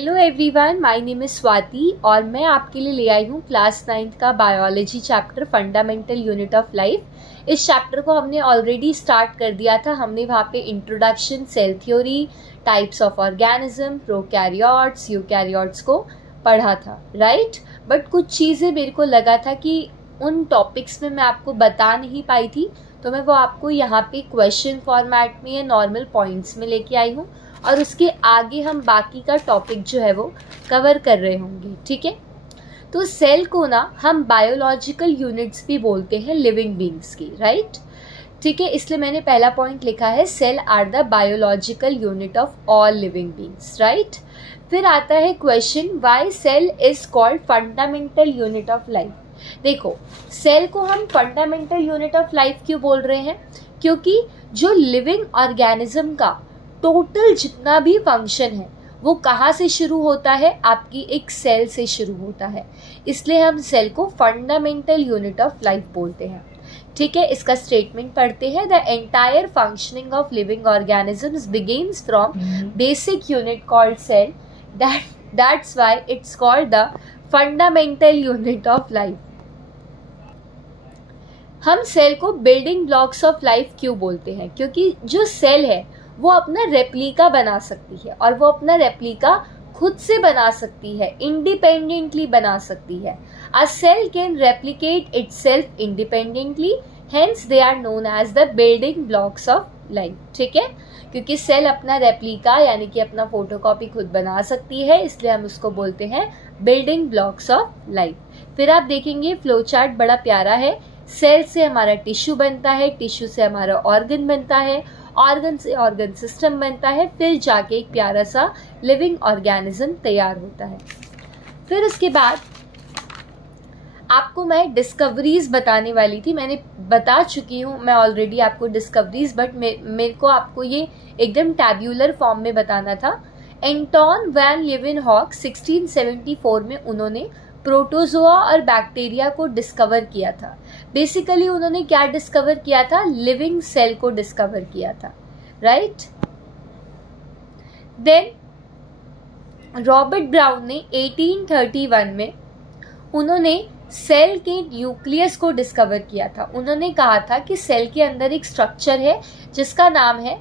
Hello everyone, my name is Swati और मैं आपके लिए ले आई हूँ क्लास 9th का biology chapter fundamental unit of life. इस चैप्टर को हमने ऑलरेडी स्टार्ट कर दिया था। हमने वहाँ पे introduction, cell theory, types of organism, prokaryotes, eukaryotes को पढ़ा था, राइट। बट कुछ चीज़ें मेरे को लगा था कि उन टॉपिक्स में मैं आपको बता नहीं पाई थी, तो मैं वो आपको यहाँ पे क्वेश्चन फॉर्मेट में या नॉर्मल पॉइंट्स में लेके आई हूँ और उसके आगे हम बाकी का टॉपिक जो है वो कवर कर रहे होंगे, ठीक है। तो सेल को ना हम बायोलॉजिकल यूनिट्स भी बोलते हैं लिविंग बीइंग्स की, राइट, ठीक है। इसलिए मैंने पहला पॉइंट लिखा है cell are the biological unit of all living beings, right. फिर आता है question, why cell is called fundamental unit of life. देखो, सेल को हम फंडामेंटल यूनिट ऑफ लाइफ क्यों बोल रहे हैं, क्योंकि जो लिविंग ऑर्गेनिज्म का टोटल जितना भी फंक्शन है वो कहाँ से शुरू होता है, आपकी एक सेल से शुरू होता है। इसलिए हम सेल को फंडामेंटल यूनिट ऑफ लाइफ बोलते हैं, ठीक है। इसका स्टेटमेंट पढ़ते हैं, the entire functioning of living organisms begins from basic unit called cell, that's why it's called the fundamental unit of life. हम सेल को बिल्डिंग ब्लॉक्स ऑफ लाइफ क्यों बोलते हैं, क्योंकि जो सेल है वो अपना रेप्लिका बना सकती है और वो अपना रेप्लिका खुद से बना सकती है, इंडिपेंडेंटली बना सकती है। A cell can replicate itself independently, hence they are known as the building blocks of life, ठीक है। क्योंकि सेल अपना रेप्लिका यानी कि अपना फोटोकॉपी खुद बना सकती है, इसलिए हम उसको बोलते हैं बिल्डिंग ब्लॉक्स ऑफ लाइफ। फिर आप देखेंगे फ्लो चार्ट बड़ा प्यारा है। सेल से हमारा टिश्यू बनता है, टिश्यू से हमारा ऑर्गन बनता है, ऑर्गन से ऑर्गन सिस्टम बनता है, फिर जाके एक प्यारा सा लिविंग ऑर्गेनिज्म तैयार होता है। फिर उसके बाद आपको मैं डिस्कवरीज बताने वाली थी, मैंने बता चुकी हूँ मैं ऑलरेडी आपको डिस्कवरीज, बट मेरे को आपको ये एकदम टैब्यूलर फॉर्म में बताना था। एंटोन वैन लीeuwenhoek 1674 में उन्होंने प्रोटोजोआ और बैक्टीरिया को डिस्कवर किया था। बेसिकली उन्होंने क्या डिस्कवर किया था, लिविंग सेल को डिस्कवर किया था, राइट। देन रॉबर्ट ब्राउन ने 1831 में उन्होंने सेल के न्यूक्लियस को डिस्कवर किया था। उन्होंने कहा था कि सेल के अंदर एक स्ट्रक्चर है जिसका नाम है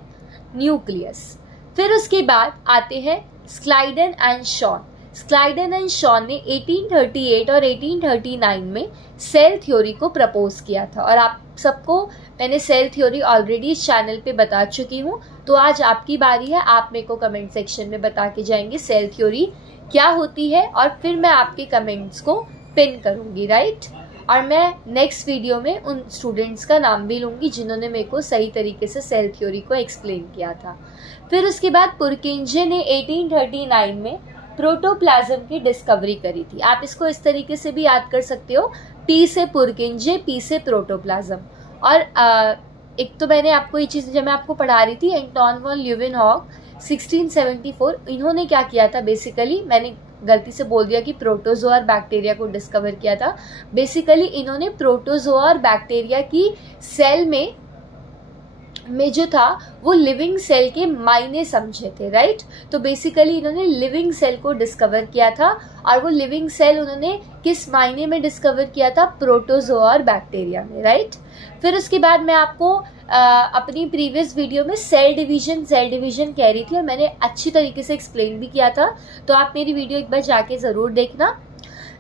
न्यूक्लियस। फिर उसके बाद आते हैं Schleiden and Schwann. Schleiden and Schwann ने 1838 और 1839 में सेल थ्योरी को प्रपोज किया था और आप सबको मैंने सेल थ्योरी ऑलरेडी इस चैनल पे बता चुकी हूँ। तो आज आपकी बारी है, आप मेरे को कमेंट सेक्शन में बता के जाएंगे सेल थ्योरी क्या होती है और फिर मैं आपके कमेंट्स को पिन करूंगी, राइट। और मैं नेक्स्ट वीडियो में उन स्टूडेंट्स का नाम भी लूंगी जिन्होंने मेरे को सही तरीके से सेल थ्योरी को एक्सप्लेन किया था। फिर उसके बाद पुरकिंजे ने 1839 में प्रोटोप्लाज्म की डिस्कवरी करी थी। आप इसको इस तरीके से भी याद कर सकते हो, पी से पुरकिंजे, पी से प्रोटोप्लाज्म। और एक तो मैंने आपको ये चीज़ जब मैं आपको पढ़ा रही थी, एंटोन वॉन लीeuwenhoek 1674, इन्होंने क्या किया था, बेसिकली मैंने गलती से बोल दिया कि प्रोटोजोआ और बैक्टीरिया को डिस्कवर किया था। बेसिकली इन्होंने प्रोटोजोआ और बैक्टीरिया की सेल में जो था वो लिविंग सेल के मायने समझे थे, राइट। तो बेसिकली इन्होंने लिविंग सेल को डिस्कवर किया था और वो लिविंग सेल उन्होंने किस मायने में डिस्कवर किया था, प्रोटोजोआ और बैक्टीरिया में, राइट। फिर उसके बाद मैं आपको अपनी प्रीवियस वीडियो में सेल डिवीजन कह रही थी और मैंने अच्छी तरीके से एक्सप्लेन भी किया था, तो आप मेरी वीडियो एक बार जाके ज़रूर देखना।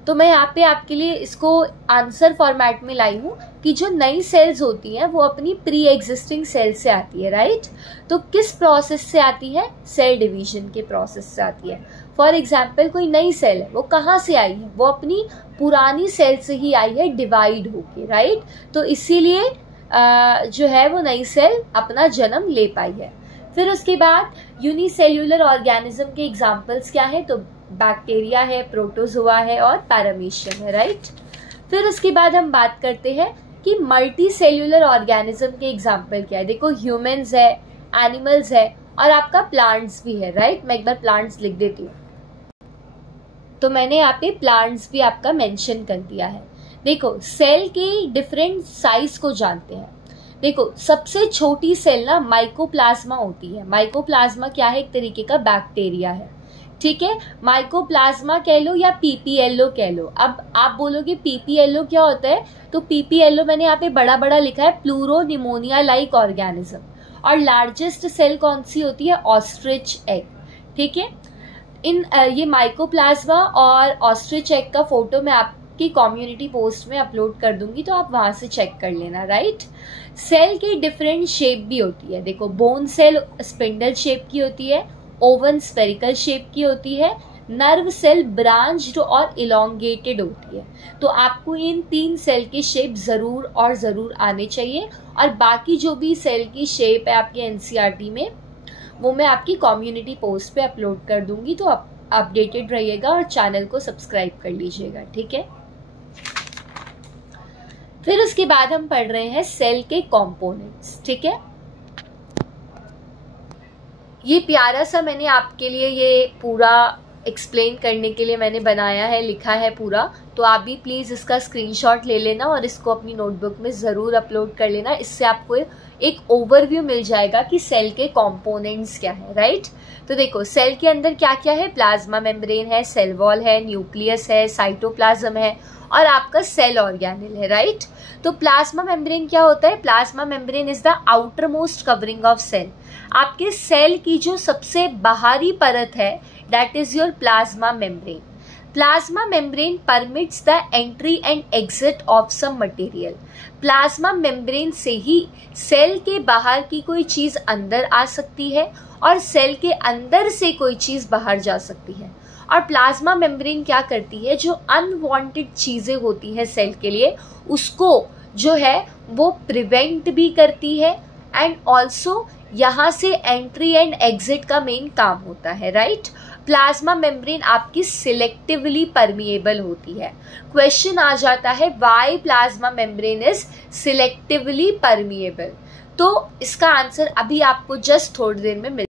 तो मैं यहाँ पे आपके लिए इसको आंसर फॉर्मेट में लाई हूँ कि जो नई सेल्स होती हैं वो अपनी प्री एग्जिस्टिंग सेल से आती है, राइट। तो किस प्रोसेस से आती है, सेल डिवीजन के प्रोसेस से आती है। फॉर एग्जाम्पल कोई नई सेल है, वो कहाँ से आई है, वो अपनी पुरानी सेल से ही आई है, डिवाइड होके, राइट। तो इसीलिए जो है वो नई सेल अपना जन्म ले पाई है। फिर उसके बाद यूनिसेल्यूलर ऑर्गेनिज्म के एग्जाम्पल्स क्या है, तो बैक्टीरिया है, प्रोटोजोआ है और पैरामीशियम है, राइट। फिर उसके बाद हम बात करते हैं कि मल्टी सेल्यूलर ऑर्गेनिज्म के एग्जाम्पल क्या है। देखो, ह्यूमंस है, एनिमल्स है और आपका प्लांट्स भी है, राइट। मैं एक बार प्लांट्स लिख देती हूँ, तो मैंने यहाँ पे प्लांट्स भी आपका मेंशन कर दिया है। देखो, सेल के डिफरेंट साइज को जानते हैं। देखो, सबसे छोटी सेल ना माइकोप्लाज्मा होती है। माइकोप्लाज्मा क्या है, एक तरीके का बैक्टीरिया है, ठीक है, माइकोप्लाज्मा कह लो या पीपीएलओ कह लो। अब आप बोलोगे पीपीएलओ क्या होता है, तो पीपीएलओ मैंने यहाँ पे बड़ा बड़ा लिखा है, प्लूरो निमोनिया लाइक ऑर्गेनिज्म। और लार्जेस्ट सेल कौन सी होती है, ऑस्ट्रिच एग। ठीक है, ये माइकोप्लाज्मा और ऑस्ट्रिच एग का फोटो मैं आपकी कम्युनिटी पोस्ट में अपलोड कर दूंगी, तो आप वहां से चेक कर लेना, राइट। सेल की डिफरेंट शेप भी होती है, देखो बोन सेल स्पिंडल शेप की होती है, ओवन स्फेरिकल शेप की होती है, नर्व सेल ब्रांच्ड और इलोंगेटेड होती है। तो आपको इन 3 सेल की शेप जरूर और जरूर आने चाहिए। और बाकी जो भी सेल की शेप है आपके एनसीईआरटी में, वो मैं आपकी कम्युनिटी पोस्ट पे अपलोड कर दूंगी, तो अपडेटेड रहिएगा और चैनल को सब्सक्राइब कर लीजिएगा, ठीक है। फिर उसके बाद हम पढ़ रहे हैं सेल के कंपोनेंट्स, ठीक है। ये प्यारा सा मैंने आपके लिए ये पूरा एक्सप्लेन करने के लिए मैंने बनाया है, लिखा है पूरा, तो आप भी प्लीज़ इसका स्क्रीनशॉट ले लेना और इसको अपनी नोटबुक में ज़रूर अपलोड कर लेना। इससे आपको एक ओवरव्यू मिल जाएगा कि सेल के कंपोनेंट्स क्या है, राइट। तो देखो सेल के अंदर क्या क्या है, प्लाज्मा मेम्ब्रेन है, सेल वॉल है, न्यूक्लियस है, साइटोप्लाज्म है और आपका सेल ऑर्गेनेल है, राइट। तो प्लाज्मा मेम्ब्रेन क्या होता है, plasma membrane is the outer most covering of cell. आपके सेल की जो सबसे बाहरी परत है, that is your plasma membrane. Plasma membrane permits the entry and exit of some material. Plasma membrane से ही सेल के बाहर की कोई चीज अंदर आ सकती है और सेल के अंदर से कोई चीज बाहर जा सकती है। और प्लाज्मा मेम्ब्रेन क्या करती है, जो अनवांटेड चीजें होती हैं सेल के लिए, उसको जो है वो प्रिवेंट भी करती है एंड ऑल्सो यहाँ से एंट्री एंड एग्जिट का मेन काम होता है, राइट। प्लाज्मा मेम्ब्रेन आपकी सिलेक्टिवली परमिएबल होती है। क्वेश्चन आ जाता है why plasma membrane is selectively permeable, तो इसका आंसर अभी आपको जस्ट थोड़ी देर में मिल